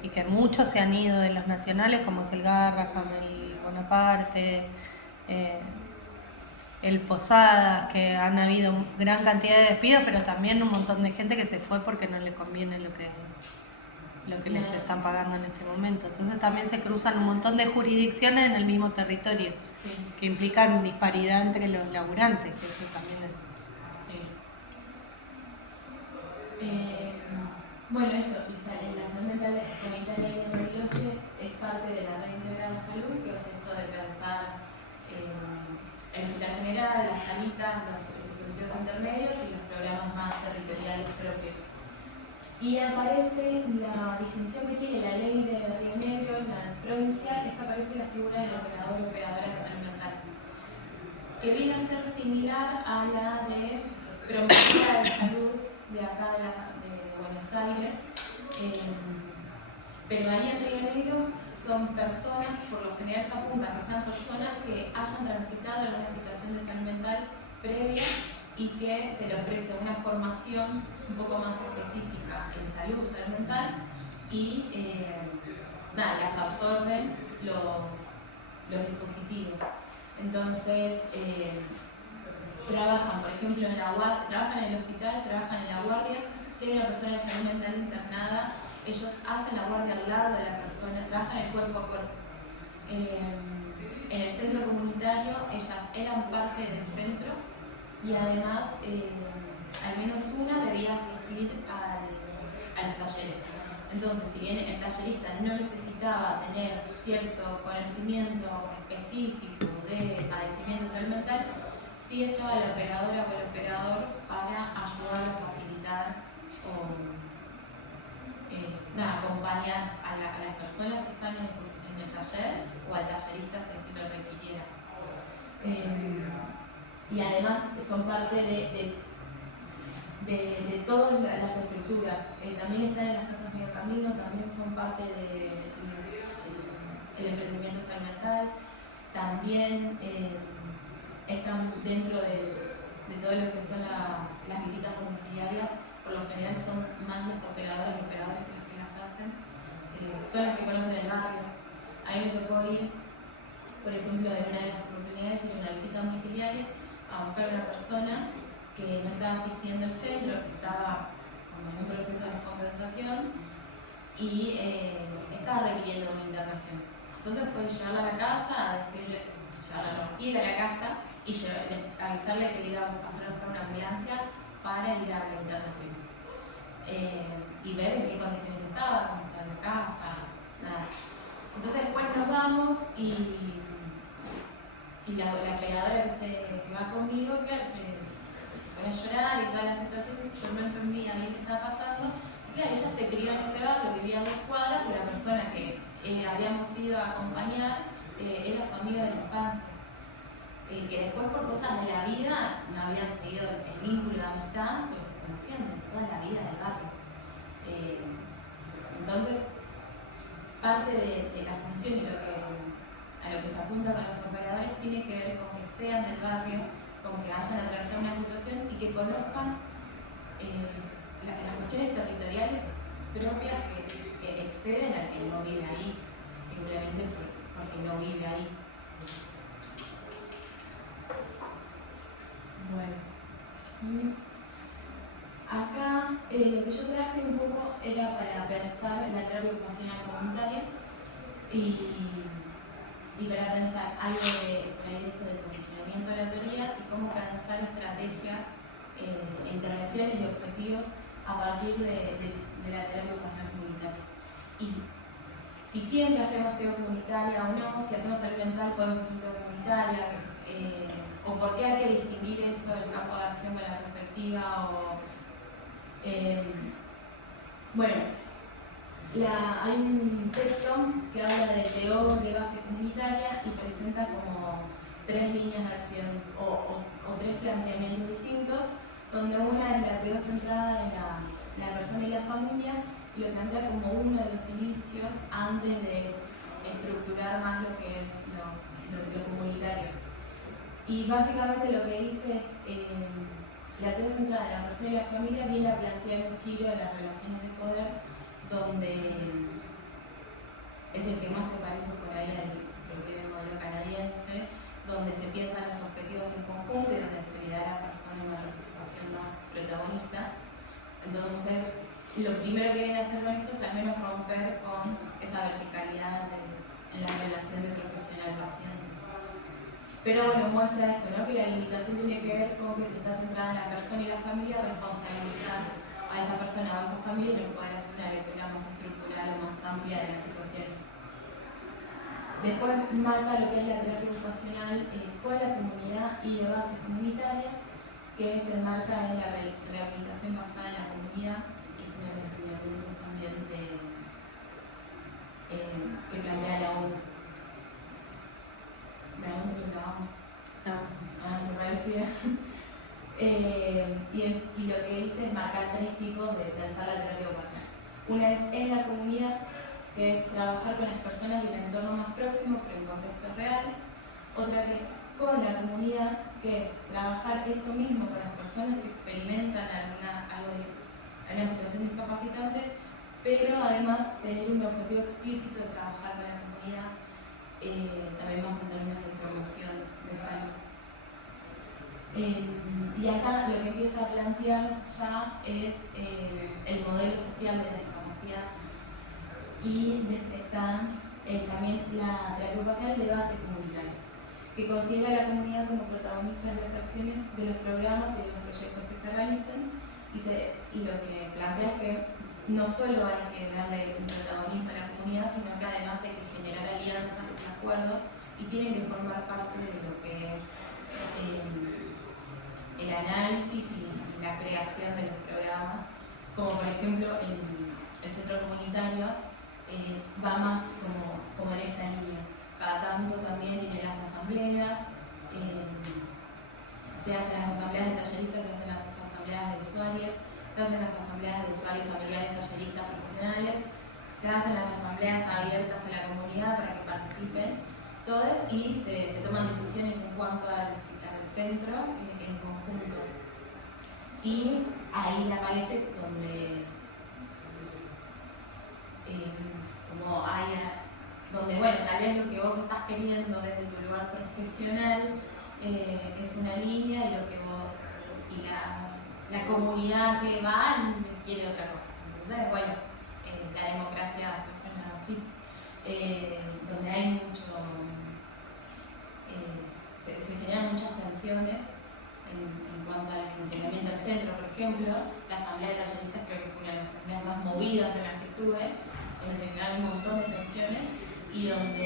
Y que muchos se han ido de los nacionales, como es el Garraham, el Bonaparte, el Posadas, que han habido gran cantidad de despidos, pero también un montón de gente que se fue porque no le conviene lo que les están pagando en este momento. Entonces también se cruzan un montón de jurisdicciones en el mismo territorio, sí. Que implican disparidad entre los laburantes, que eso también es. Sí. Bueno, esto, la salud mental comunitaria de Bariloche es parte de la red integrada de salud, que es esto de pensar el hospital general, las salitas, los dispositivos intermedios y los programas más territoriales propios. Y aparece la distinción que tiene la ley de Río Negro, la provincial, es que aparece la figura del operador o operadora de salud mental, que viene a ser similar a la de promotora de salud de acá de Buenos Aires, pero ahí en Río Negro son personas, por lo general se apunta que sean personas que hayan transitado alguna situación de salud mental previa y que se le ofrece una formación un poco más específica en salud mental y las absorben los dispositivos. Entonces, trabajan, por ejemplo, trabajan en el hospital, trabajan en la guardia. Si hay una persona de salud mental internada, ellos hacen la guardia al lado de la persona, trabajan el cuerpo a cuerpo. En el centro comunitario, ellas eran parte del centro y además, al menos una debía asistir a los talleres. Entonces, si bien el tallerista no necesitaba tener cierto conocimiento específico de padecimiento de salud mental, sí estaba la operadora o el operador para ayudar a facilitar o acompañar a las personas que están en el taller o al tallerista si así lo requiriera. Y además son parte de de todas las estructuras. También están en las casas medio camino, también son parte del emprendimiento salud mental, también están dentro de todo lo que son las visitas domiciliarias. Por lo general son más las operadoras y operadores que las que las hacen, son las que conocen el barrio. A mí me tocó ir, por ejemplo, en una de las oportunidades, ir a una visita domiciliaria a buscar a una persona que no estaba asistiendo al centro, que estaba como en un proceso de descompensación y estaba requiriendo una internación. Entonces fue llevarla a la casa, a decirle, ir a la casa y avisarle que le iba a pasar a buscar una ambulancia para ir a la internación. Y ver en qué condiciones estaba, cómo estaba la casa, nada. Entonces después nos vamos y la operadora que va conmigo, claro, se pone a llorar y toda la situación, yo no entendía bien qué estaba pasando. Y claro, ella se crió en ese barrio, vivía a 2 cuadras y la persona que habíamos ido a acompañar era su amiga de la infancia. Que después por cosas de la vida no habían seguido el vínculo de amistad, pero se conocían de toda la vida del barrio. Entonces, parte de la función y a lo que se apunta con los operadores tiene que ver con que sean del barrio, con que vayan a atravesar una situación y que conozcan las cuestiones territoriales propias que exceden al que no vive ahí, simplemente porque no vive ahí. Bueno, acá lo que yo traje un poco era para pensar la terapia ocupacional comunitaria y para pensar algo de esto del posicionamiento de la teoría y cómo pensar estrategias, intervenciones y objetivos a partir de la terapia ocupacional comunitaria. Y si siempre hacemos terapia comunitaria o no, si hacemos salud mental podemos hacer terapia comunitaria, o por qué hay que distinguir eso, el campo de acción con la perspectiva, bueno, hay un texto que habla de TO de base comunitaria y presenta como 3 líneas de acción o 3 planteamientos distintos, donde una es la TO centrada en la persona y la familia y lo plantea como uno de los inicios antes de estructurar más lo que es lo comunitario. Y básicamente lo que dice la teoría centrada en la persona y la familia viene a plantear un giro en las relaciones de poder, donde es el que más se parece por ahí al modelo canadiense, donde se piensan los objetivos en conjunto y donde se le da a la persona una participación más protagonista. Entonces, lo primero que viene a hacer con esto es al menos romper con esa verticalidad en la relación de profesional-paciente. Pero bueno, muestra esto, ¿no? Que la limitación tiene que ver con que se está centrada en la persona y la familia, responsabilizar a esa persona o a esa familia y no poder hacer una lectura más estructural o más amplia de las situaciones. Después marca lo que es la terapia ocupacional con la comunidad y de base comunitaria, que se enmarca en la rehabilitación basada en la comunidad, que es uno de los lineamientos también que plantea la ONU. La ONU que hablábamos. Me parecía. Y lo que dice es marcar 3 tipos de pensar la terapia ocupacional. Una es en la comunidad, que es trabajar con las personas y el entorno más próximo, pero en contextos reales. Otra que es con la comunidad, que es trabajar esto mismo con las personas que experimentan alguna situación discapacitante, pero además tener un objetivo explícito de trabajar con la comunidad, también más en términos de promoción de salud. Y acá lo que empieza a plantear ya es el modelo social de la discapacidad y está también la terapia ocupacional de base comunitaria, que considera a la comunidad como protagonista de las acciones de los programas y de los proyectos que se realicen y lo que plantea es que no solo hay que darle un protagonismo a la comunidad, sino que además hay que generar alianzas y acuerdos y tienen que formar parte de lo que es el análisis y la creación de los programas, como por ejemplo el centro comunitario va más como en esta línea. Cada tanto también tiene las asambleas, se hacen las asambleas de talleristas, se hacen las asambleas asambleas de usuarios, se hacen las asambleas de usuarios familiares, talleristas, profesionales, se hacen las asambleas abiertas a la comunidad para que participen todos y se toman decisiones en cuanto al centro en conjunto. Y ahí aparece donde como donde bueno, tal vez lo que vos estás queriendo desde tu lugar profesional es una línea y lo que vos y la comunidad que va quiere otra cosa. Entonces, bueno, la democracia funciona así, donde hay mucho, se generan muchas tensiones en cuanto al funcionamiento del centro. Por ejemplo, la asamblea de talleristas creo que fue una de las asambleas más movidas de las que estuve, donde se generaron un montón de tensiones y donde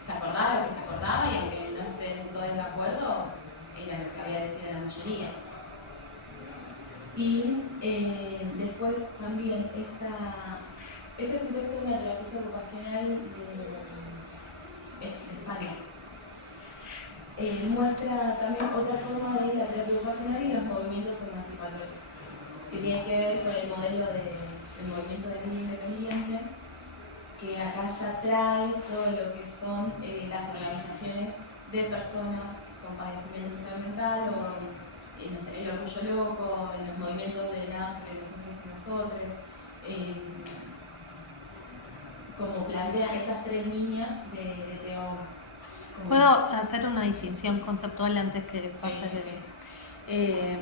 se acordaba lo que se acordaba y aunque no estén todos de acuerdo, era lo que había decidido la mayoría. Y después también este es un texto de una terapeuta ocupacional de España. Muestra también otra forma de la terapia ocupacional y los movimientos emancipatorios, que tiene que ver con el modelo del movimiento del niño independiente, que acá ya trae todo lo que son las organizaciones de personas con padecimiento mental o no sé, el orgullo loco, los movimientos de nada sobre nosotros y nosotros, como plantea estas tres líneas de teoría. ¿Puedo hacer una distinción conceptual antes que pases de...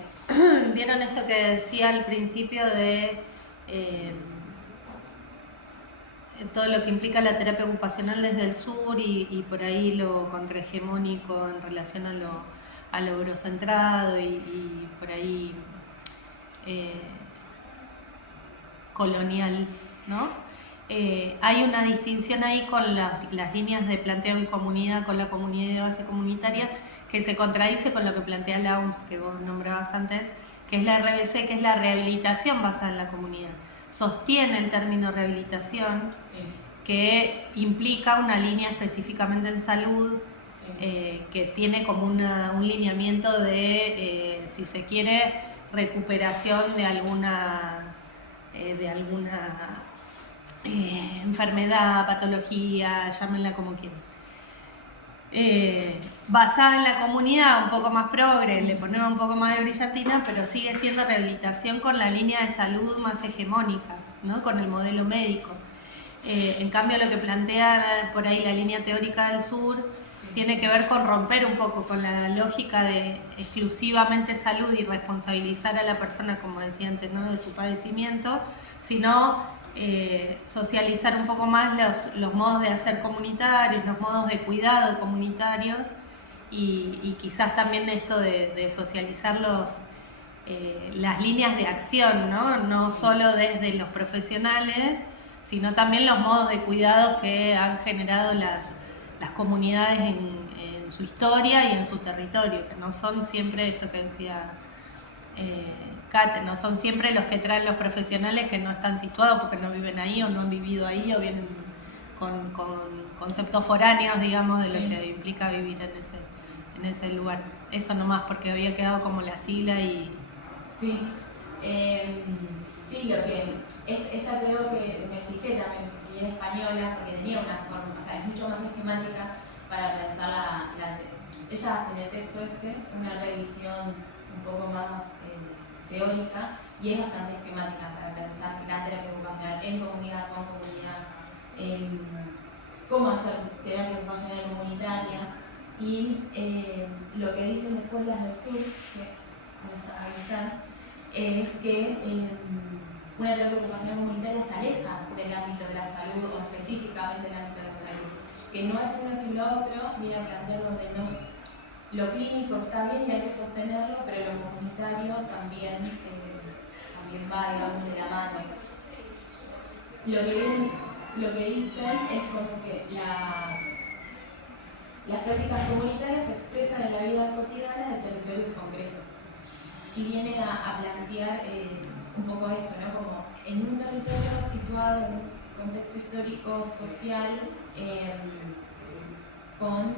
¿Vieron esto que decía al principio de todo lo que implica la terapia ocupacional desde el sur y por ahí lo contrahegemónico en relación a lo eurocentrado y por ahí colonial, ¿no? Hay una distinción ahí con las líneas de planteo en comunidad, con la comunidad de base comunitaria, que se contradice con lo que plantea la OMS, que vos nombrabas antes, que es la RBC, que es la rehabilitación basada en la comunidad. Sostiene el término rehabilitación, que implica una línea específicamente en salud, que tiene como un lineamiento de, si se quiere, recuperación de alguna enfermedad, patología, llámenla como quieran. Basada en la comunidad, un poco más progre, le ponemos un poco más de brillantina, pero sigue siendo rehabilitación con la línea de salud más hegemónica, ¿no? Con el modelo médico. En cambio, lo que plantea por ahí la línea teórica del sur tiene que ver con romper un poco con la lógica de exclusivamente salud y responsabilizar a la persona, como decía antes, no de su padecimiento, sino socializar un poco más los modos de hacer comunitarios, los modos de cuidado comunitarios y quizás también esto de socializar las líneas de acción, no solo desde los profesionales, sino también los modos de cuidado que han generado las comunidades en su historia y en su territorio, que no son siempre esto que decía Kate, no son siempre los que traen los profesionales que no están situados porque no viven ahí o no han vivido ahí o vienen con conceptos foráneos, digamos, de lo que implica vivir en ese lugar. Eso nomás, porque había quedado como la sigla y... Sí, sí, lo que esta creo que me fijé también, porque era española, porque tenía una forma, o sea, es mucho más esquemática para pensar ella hace en el texto una revisión un poco más teórica y es bastante esquemática para pensar la terapia ocupacional en comunidad, con comunidad, cómo hacer terapia ocupacional comunitaria y lo que dicen después las del sur, que ahí están, es que una terapia ocupacional comunitaria se aleja del ámbito de la salud o específicamente del ámbito de la salud, que no es uno sin lo otro, viene a plantear donde no. Lo clínico está bien y hay que sostenerlo, pero lo comunitario también va, digamos, de la mano. Lo que dicen es como que las prácticas comunitarias se expresan en la vida cotidiana de territorios concretos. Y viene a plantear un poco esto, ¿no? Como en un territorio situado en un contexto histórico, social, con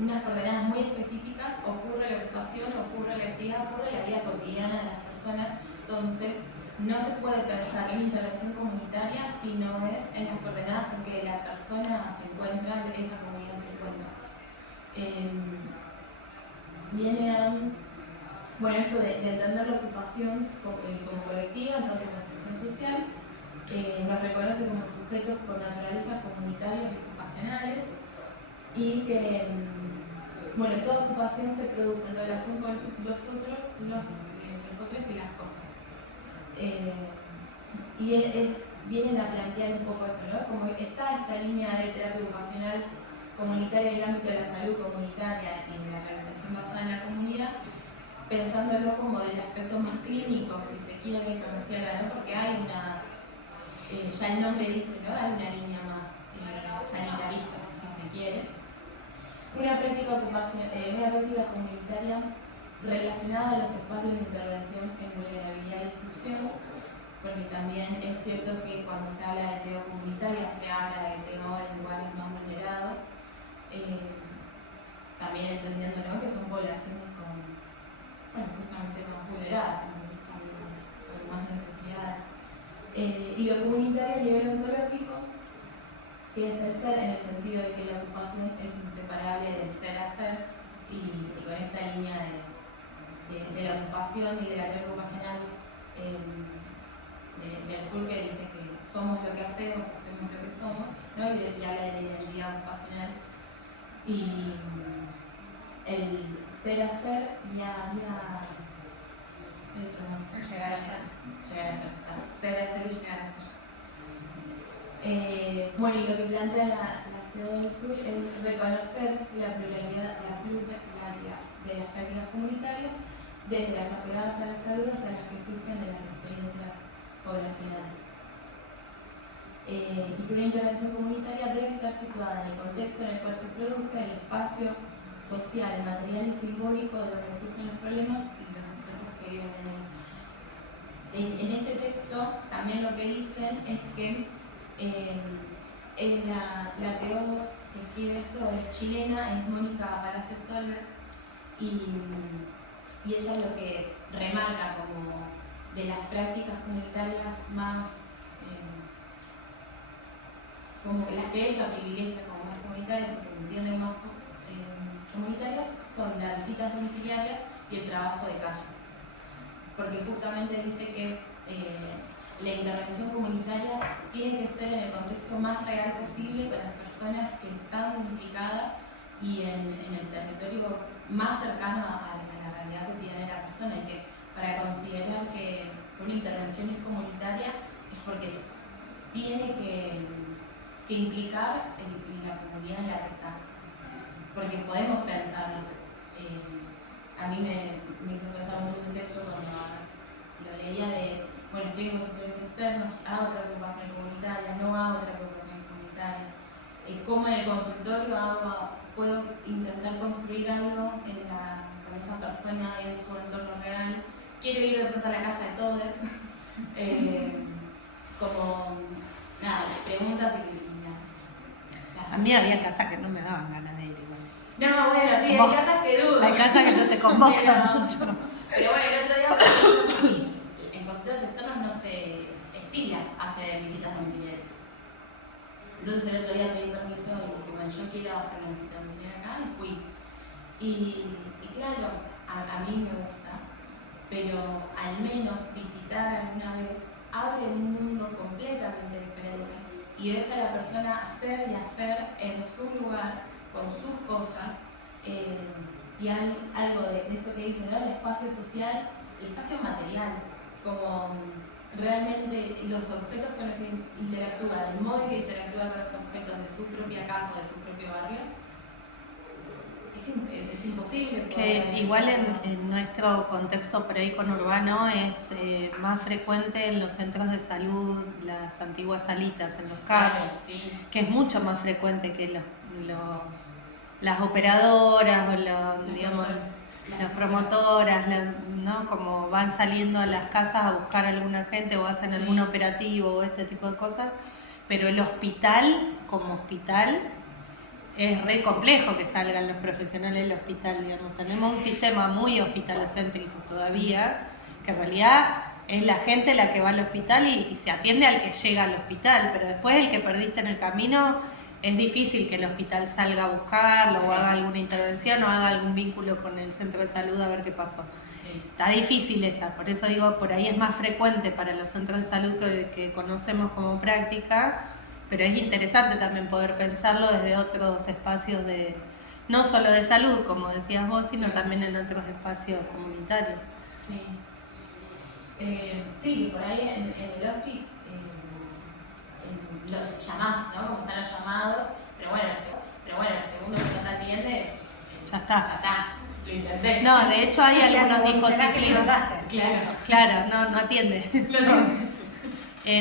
unas coordenadas muy específicas, ocurre la ocupación, ocurre la actividad, ocurre la vida cotidiana de las personas. Entonces, no se puede pensar en intervención comunitaria si no es en las coordenadas en que la persona se encuentra, esa comunidad se encuentra. Viene a, bueno, esto de entender la ocupación como colectiva, entonces construcción social, nos reconoce como sujetos por naturaleza comunitarios y ocupacionales, y que, bueno, toda ocupación se produce en relación con los otros y las cosas. Vienen a plantear un poco esto, ¿no? Como está esta línea de terapia ocupacional comunitaria en el ámbito de la salud comunitaria y la rehabilitación basada en la comunidad, pensándolo como del aspecto más clínico, si se quiere, como decía ahora, ¿no? Porque hay una, ya el nombre dice, ¿no? Hay una línea más sanitarista, si se quiere. Una práctica comunitaria relacionada a los espacios de intervención en vulnerabilidad y exclusión, porque también es cierto que cuando se habla de TO comunitaria se habla de TO en lugares más vulnerados, también entendiendo, ¿no?, que son poblaciones con, bueno, justamente más vulneradas, entonces también con más necesidades. Y lo comunitario a nivel ontológico, que es el ser en el sentido de que la ocupación es inseparable del ser a ser, y con esta línea de la ocupación y de la terapia ocupacional del sur, que dice que somos lo que hacemos lo que somos, ¿no? Y habla de la identidad ocupacional. Y el ser a ser ya había otro más. Llegar a ser. Ser a ser y llegar a ser. Bueno, y lo que plantea la TO del Sur es reconocer la pluralidad de las prácticas comunitarias, desde las apegadas a la salud hasta las que surgen de las experiencias poblacionales. Y que una intervención comunitaria debe estar situada en el contexto en el cual se produce el espacio social, material y simbólico de donde surgen los problemas y los sujetos que viven en él. En este texto también lo que dicen es que la TO que escribe esto es chilena, es Mónica Palacios Tolbert, y ella lo que remarca como de las prácticas comunitarias más, como las que ella privilegia como más comunitarias o que entienden más comunitarias, son las visitas domiciliarias y el trabajo de calle. Porque justamente dice que la intervención comunitaria tiene que ser en el contexto más real posible con las personas que están implicadas y en el territorio más cercano a la realidad cotidiana de la persona, y que para considerar que una intervención es comunitaria es porque tiene que implicar la comunidad en la que está. Porque podemos pensar, no sé, a mí me hizo pensar mucho ese texto cuando lo leía de, bueno, estoy en consultores externos, hago otra preocupación comunitaria, no hago otra preocupación comunitaria, cómo en el consultorio puedo intentar construir algo con esa persona y en su entorno real, quiero ir de pronto a la casa de todos, como, nada, preguntas y nada. A mí había casas que no me daban ganas de ir igual. No, bueno, sí, hay casas que dudo. Hay casas que no te convocan mucho. Pero bueno, el otro día, por ejemplo, en consultores externos no se estila hacer visitas domiciliares. Entonces el otro día pedí permiso y dije, bueno, yo quiero hacer una visita domiciliaria acá, y fui. Y claro, a mí me gusta, pero al menos visitar alguna vez abre un mundo completamente diferente y ves a la persona ser y hacer en su lugar, con sus cosas, y hay algo de esto que dicen, ¿no? El espacio social, el espacio material, como realmente los objetos con los que interactúa, el modo en que interactúa con los objetos de su propia casa, de su propio barrio, es imposible. Que igual en nuestro contexto por ahí conurbano es más frecuente en los centros de salud, las antiguas salitas en los CARs, sí. Que es mucho más frecuente que las operadoras o las promotoras, ¿no? Como van saliendo a las casas a buscar a alguna gente o hacen algún operativo o este tipo de cosas, pero el hospital como hospital es re complejo que salgan los profesionales del hospital, digamos. Tenemos un sistema muy hospitalocéntrico todavía, que en realidad es la gente la que va al hospital y se atiende al que llega al hospital, pero después el que perdiste en el camino es difícil que el hospital salga a buscarlo o haga alguna intervención o haga algún vínculo con el centro de salud a ver qué pasó. Sí. Está difícil esa, por eso digo, por ahí es más frecuente para los centros de salud que conocemos como práctica, pero es interesante también poder pensarlo desde otros espacios de, no solo de salud, como decías vos, sino también en otros espacios comunitarios. Sí. Sí, por ahí en el hospital los llamás, ¿no? Como están los llamados, pero bueno, el segundo que no te atiende, Ya está. Lo intenté. No, de hecho hay algunos dispositivos. Claro, no atiende.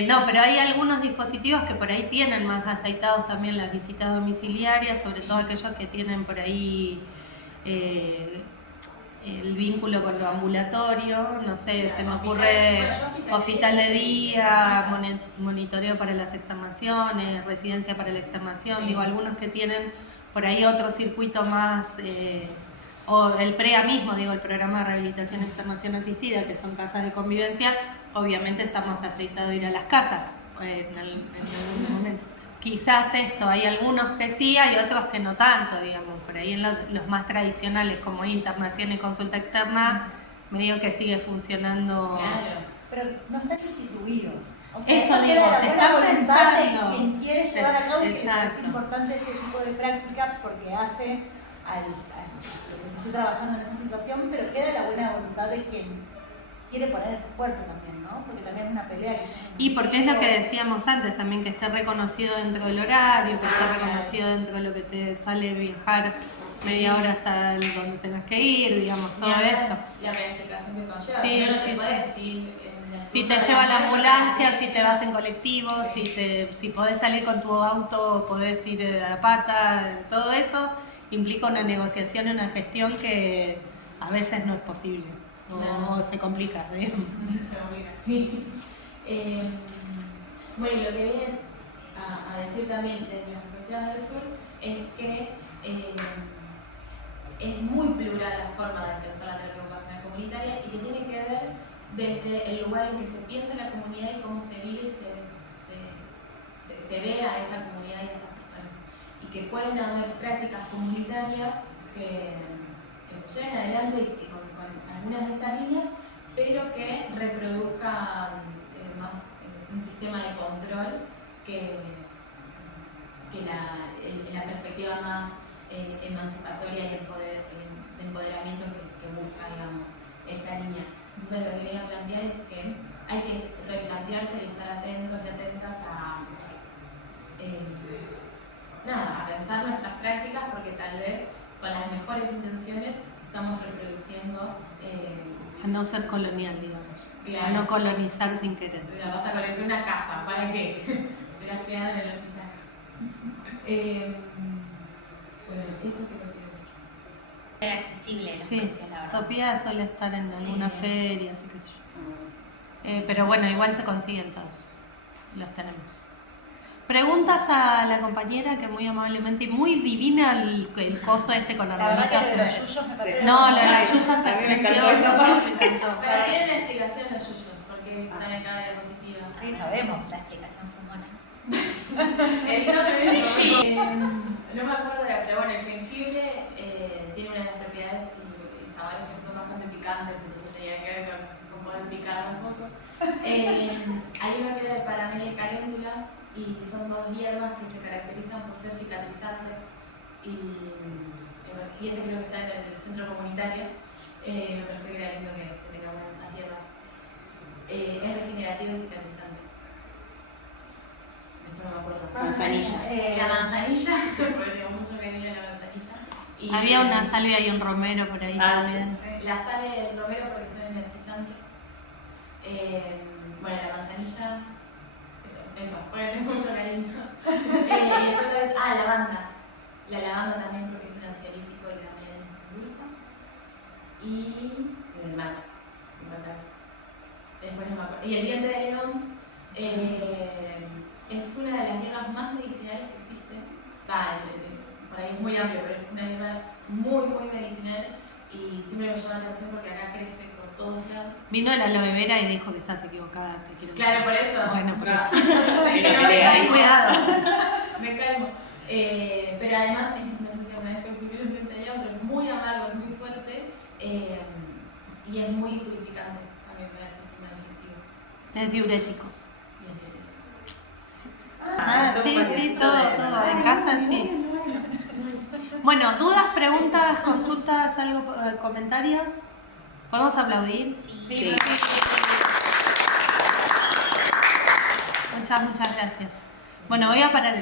No, pero hay algunos dispositivos que por ahí tienen más aceitados también las visitas domiciliarias, sobre todo aquellos que tienen por ahí el vínculo con lo ambulatorio, no sé, se me ocurre hospital de día, monitoreo para las externaciones, residencia para la externación, digo, algunos que tienen por ahí otro circuito más, o el PREA mismo, digo, el programa de rehabilitación e externación asistida, que son casas de convivencia, obviamente está más aceitado ir a las casas en algún momento. Quizás esto, hay algunos que sí, hay otros que no tanto, digamos, por ahí en los más tradicionales como internación y consulta externa, medio que sigue funcionando. Claro. Pero no están instituidos. O sea, eso queda digo, la se buena está voluntad de pensando. quien quiere llevar a cabo y que Exacto. es importante este tipo de práctica porque hace al que esté trabajando en esa situación, pero queda la buena voluntad de quien quiere poner ese esfuerzo también, ¿no? Porque también es una pelea. Y porque es lo que decíamos antes también, que esté reconocido dentro del horario, que esté reconocido dentro de lo que te sale viajar media hora hasta donde tengas que ir, digamos, todo eso. La planificación que conlleva, Sí, si no, no sí, te puedes sí. ir Si te lleva la ambulancia, si te vas en colectivo, si podés salir con tu auto, podés ir a la pata, todo eso implica una negociación y una gestión que a veces no es posible, o se complica, digamos. Se obliga, sí. Bueno, y lo que viene a decir también desde las perspectivas del sur es que es muy plural la forma de pensar la terapia ocupacional comunitaria y que tiene que ver desde el lugar en que se piensa la comunidad y cómo se vive y se ve a esa comunidad y a esas personas. Y que pueden haber prácticas comunitarias que se lleven adelante y con algunas de estas líneas, pero que reproduzcan más un sistema de control que la perspectiva más emancipatoria y de empoderamiento que busca, digamos, esta línea. Entonces lo que viene a plantear es que hay que replantearse y estar atentos y atentas a pensar nuestras prácticas, porque tal vez con las mejores intenciones estamos reproduciendo A no ser colonial, digamos. Claro. A no colonizar sin querer. la vas a coleccionar una casa, ¿para qué? Te hubieras quedado en el hospital. Bueno, eso creo que Era accesible los Sí, precios, la verdad. Topía suele estar en alguna feria, así que yo. Pero bueno, igual se consiguen todos. Los tenemos. Preguntas a la compañera que muy amablemente y muy divina el coso este con La verdad que arbolita. lo de los yuyos me parece... No, lo de las yuyas es A mí me encantó precioso, esa me parte. encantó. Pero tiene una explicación los yuyos, porque están en cada diapositiva. Sí, sabemos. La explicación fue buena. No me acuerdo ahora, pero bueno, el jengibre tiene una de las propiedades y sabores que son bastante picantes, entonces tenía que ver con poder picar un poco. Hay uno que era de Paramelia y caléndula, y son dos hierbas que se caracterizan por ser cicatrizantes, y ese creo que está en el centro comunitario. Me parece que era lindo que tenga una de esas hierbas. Es regenerativo y cicatrizante. Después no me acuerdo. Manzanilla. La manzanilla, porque tengo mucho cariño a la manzanilla. Y Había una salvia y un romero por ahí también. la sal y el romero porque son energizantes. Bueno, la manzanilla, eso, porque tengo mucho cariño. Y después, lavanda. La lavanda también porque es un ansiolítico y también dulce. Y el mate, después no me acuerdo. Y el diente de león es una de las hierbas más medicinales que existe. Por ahí muy amplio, pero es una hierba muy, muy medicinal y siempre me llama la atención porque acá crece por todos lados. Vino el aloe vera y dijo que estás equivocada, te quiero decir. Claro, por eso. Bueno, por eso. Ten cuidado. Me calmo. Pero además, no sé si alguna vez consumieron tentallado, pero es muy amargo, es muy fuerte y es muy purificante también para el sistema digestivo. Es diurético. Y es diurético. Sí, todo. En casa sí. Bueno, dudas, preguntas, consultas, algo, comentarios. ¿Podemos aplaudir? Sí. Muchas gracias. Bueno, voy a parar el